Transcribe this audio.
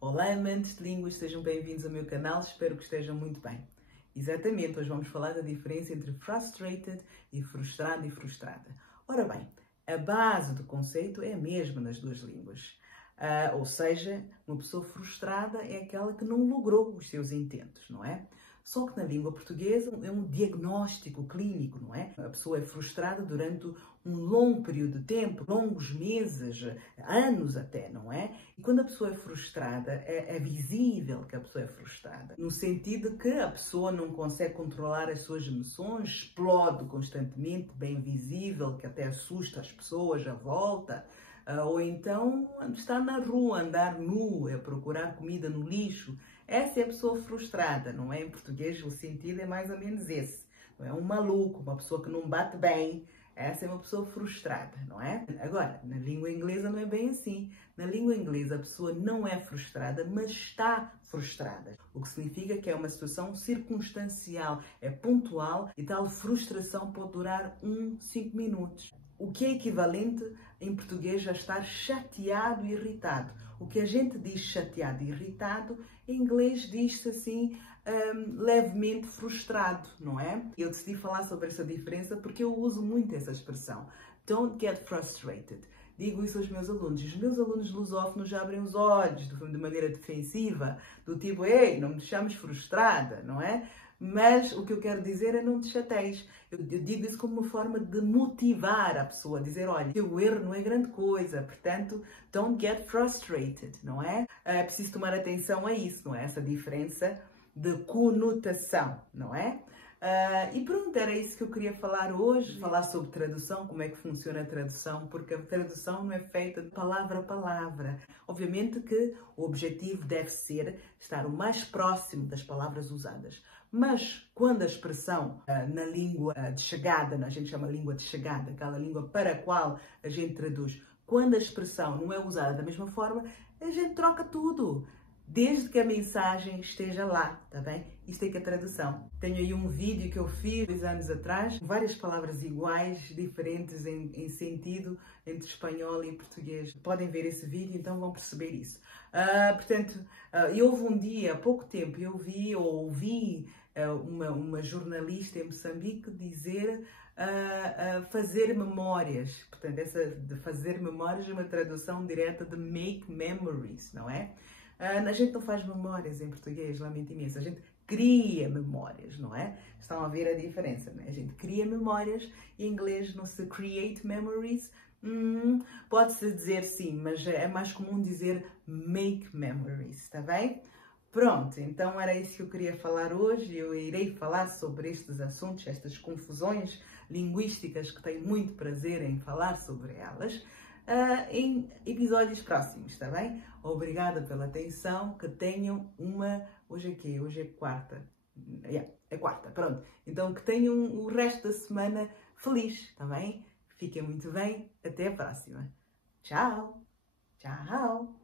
Olá, amantes de línguas, sejam bem-vindos ao meu canal, espero que estejam muito bem. Exatamente, hoje vamos falar da diferença entre frustrated e frustrado e frustrada. Ora bem, a base do conceito é a mesma nas duas línguas. Ou seja, uma pessoa frustrada é aquela que não logrou os seus intentos, não é? Só que na língua portuguesa é um diagnóstico clínico, não é? A pessoa é frustrada durante um longo período de tempo, longos meses, anos até, não é? E quando a pessoa é frustrada, é visível que a pessoa é frustrada, no sentido que a pessoa não consegue controlar as suas emoções, explode constantemente, bem visível, que até assusta as pessoas à volta. Ou então está na rua, andar nu, procurar comida no lixo. Essa é a pessoa frustrada, não é? Em português o sentido é mais ou menos esse. Não é um maluco, uma pessoa que não bate bem. Essa é uma pessoa frustrada, não é? Agora, na língua inglesa não é bem assim. Na língua inglesa a pessoa não é frustrada, mas está frustrada. O que significa que é uma situação circunstancial, é pontual e tal frustração pode durar 5 minutos. O que é equivalente em português a estar chateado e irritado. O que a gente diz chateado e irritado, em inglês diz-se assim, levemente frustrado, não é? Eu decidi falar sobre essa diferença porque eu uso muito essa expressão. Don't get frustrated. Digo isso aos meus alunos. Os meus alunos lusófonos já abrem os olhos de maneira defensiva, do tipo, ei, não me deixamos frustrada, não é? Mas o que eu quero dizer é não te chateis. Eu digo isso como uma forma de motivar a pessoa, dizer, olha, o erro não é grande coisa, portanto, don't get frustrated, não é? É preciso tomar atenção a isso, não é? Essa diferença de conotação, não é? E pronto, era isso que eu queria falar hoje, falar sobre tradução, como é que funciona a tradução, porque a tradução não é feita de palavra a palavra. Obviamente que o objetivo deve ser estar o mais próximo das palavras usadas. Mas quando a expressão na língua de chegada, a gente chama língua de chegada, aquela língua para a qual a gente traduz, quando a expressão não é usada da mesma forma, a gente troca tudo. Desde que a mensagem esteja lá, tá bem? Isto é que é tradução. Tenho aí um vídeo que eu fiz 2 anos atrás, várias palavras iguais, diferentes em sentido entre espanhol e português. Podem ver esse vídeo, então vão perceber isso. Portanto, houve um dia, há pouco tempo, eu ouvi uma jornalista em Moçambique dizer fazer memórias. Portanto, essa de fazer memórias é uma tradução direta de make memories, não é? A gente não faz memórias em português, lamento imenso. A gente cria memórias, não é? Estão a ver a diferença, não é? A gente cria memórias e em inglês não se create memories. Pode-se dizer sim, mas é mais comum dizer make memories, está bem? Pronto, então era isso que eu queria falar hoje. Eu irei falar sobre estes assuntos, estas confusões linguísticas que tenho muito prazer em falar sobre elas. Em episódios próximos, está bem? Obrigada pela atenção, que tenham uma... Hoje é quê? Hoje é quarta. É quarta, pronto. Então que tenham o resto da semana feliz, está bem? Fiquem muito bem, até a próxima. Tchau! Tchau!